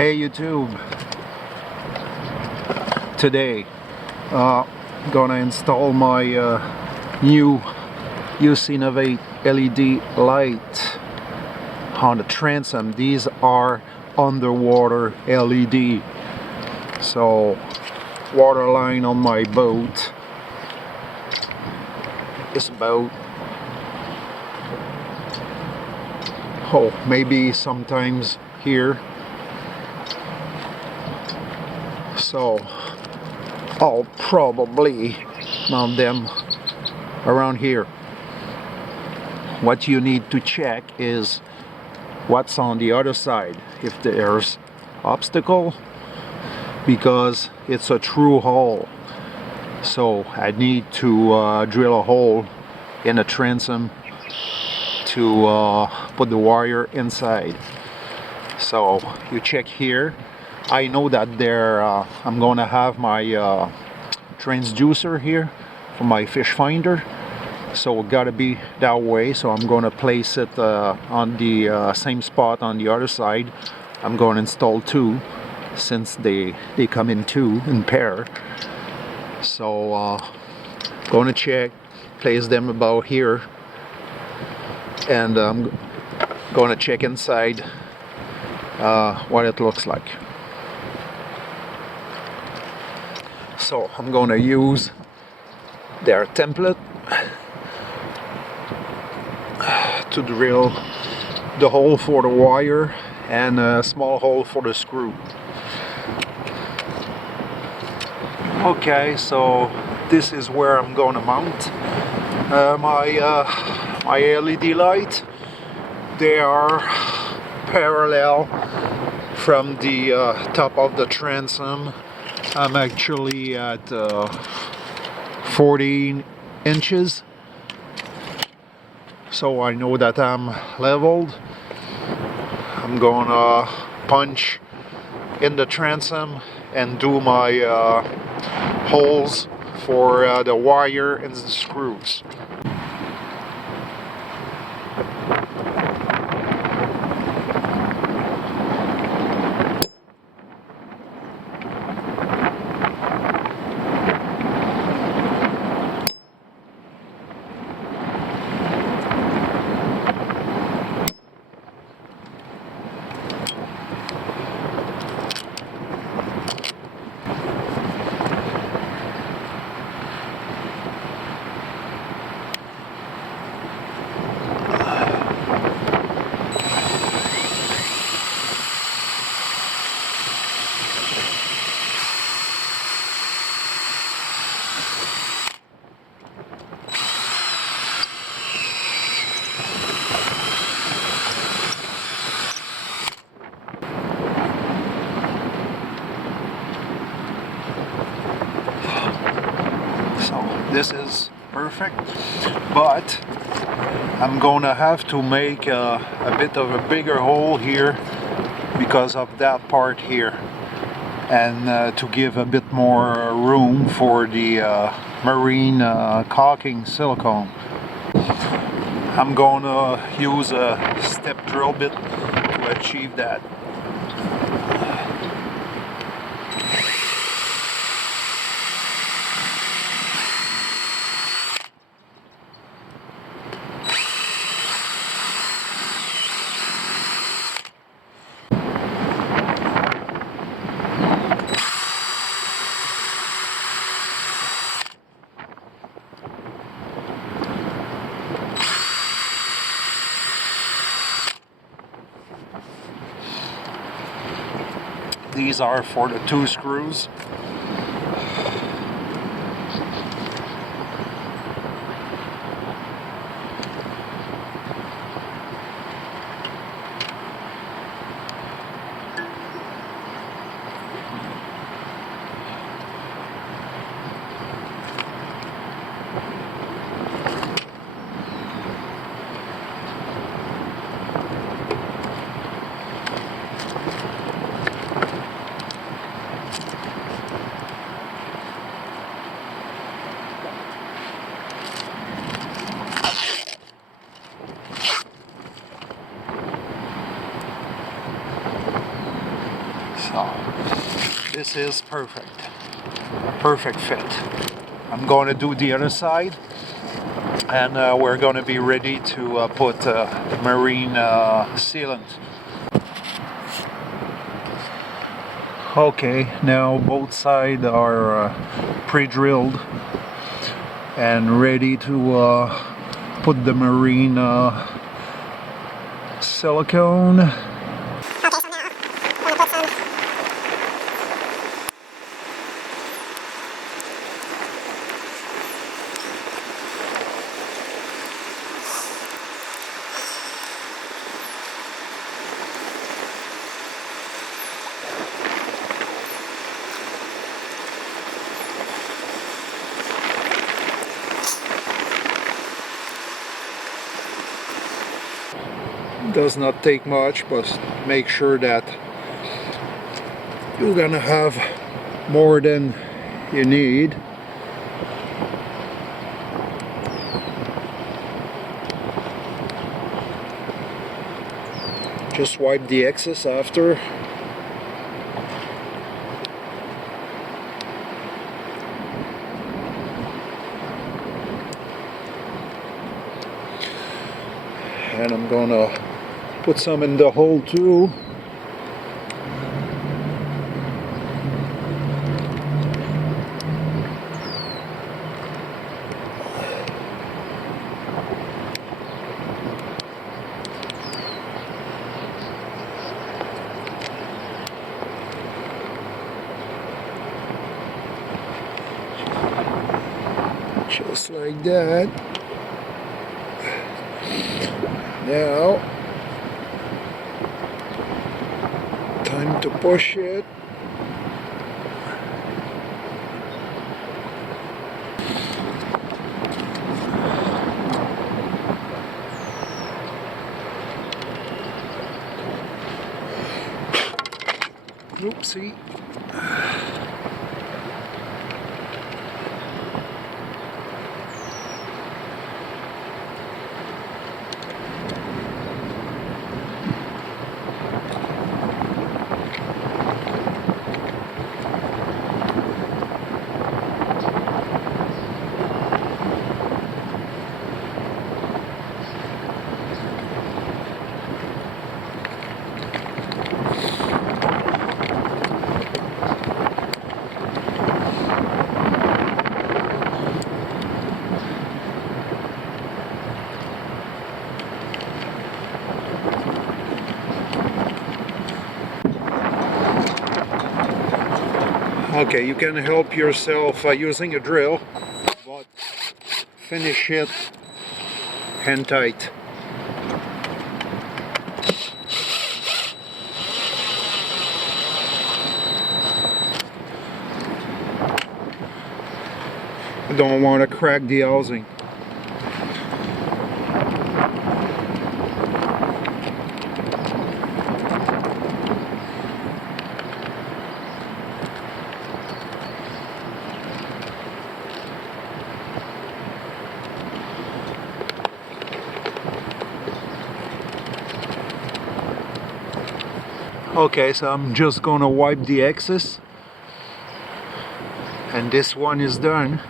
Hey YouTube, today gonna install my new UCINNOVATE LED light on the transom. These are underwater LED. So water line on my boat is about, maybe sometimes here. So I'll probably mount them around here. What you need to check is what's on the other side, if there's obstacle, because it's a true hole. So I need to drill a hole in the transom to put the wire inside. So you check here. I know that there I'm gonna have my transducer here for my fish finder, so it gotta be that way. So I'm gonna place it on the same spot on the other side. I'm gonna install two, since they come in two in pair. So gonna check, place them about here, and I'm gonna check inside what it looks like. So I'm going to use their template to drill the hole for the wire and a small hole for the screw. Okay, so this is where I'm going to mount my LED light. They are parallel from the top of the transom. I'm actually at 14 inches, so I know that I'm leveled. I'm gonna punch in the transom and do my holes for the wire and the screws. This is perfect, but I'm gonna have to make a bit of a bigger hole here because of that part here, and to give a bit more room for the marine caulking silicone. I'm gonna use a step drill bit to achieve that. These are for the two screws. this is perfect. Perfect fit. I'm going to do the other side, and we're going to be ready to put marine sealant. Okay, now both sides are pre-drilled and ready to put the marine silicone. Does not take much, but make sure that you're gonna have more than you need. Just wipe the excess after. And I'm gonna put some in the hole too. Just like that. Now, time to push it. Oopsie. Okay, you can help yourself using a drill, but finish it hand tight. I don't want to crack the housing. Okay, so I'm just gonna wipe the excess, and this one is done.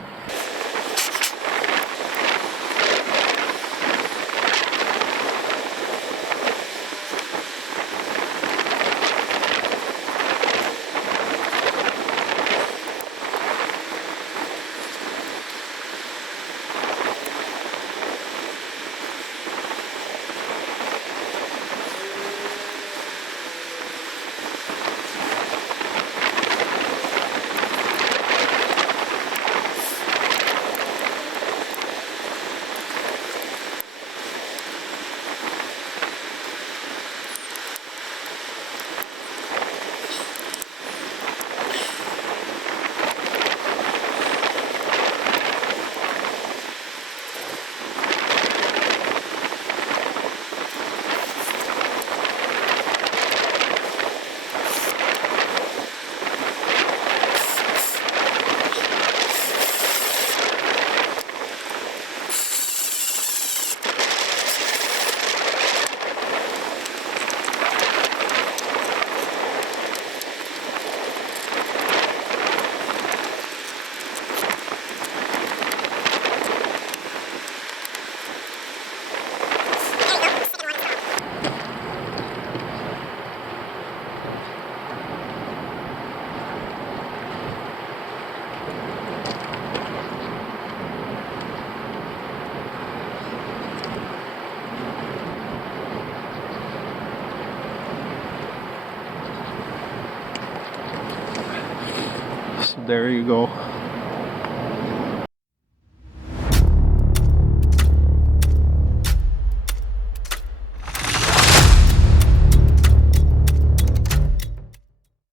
there you go.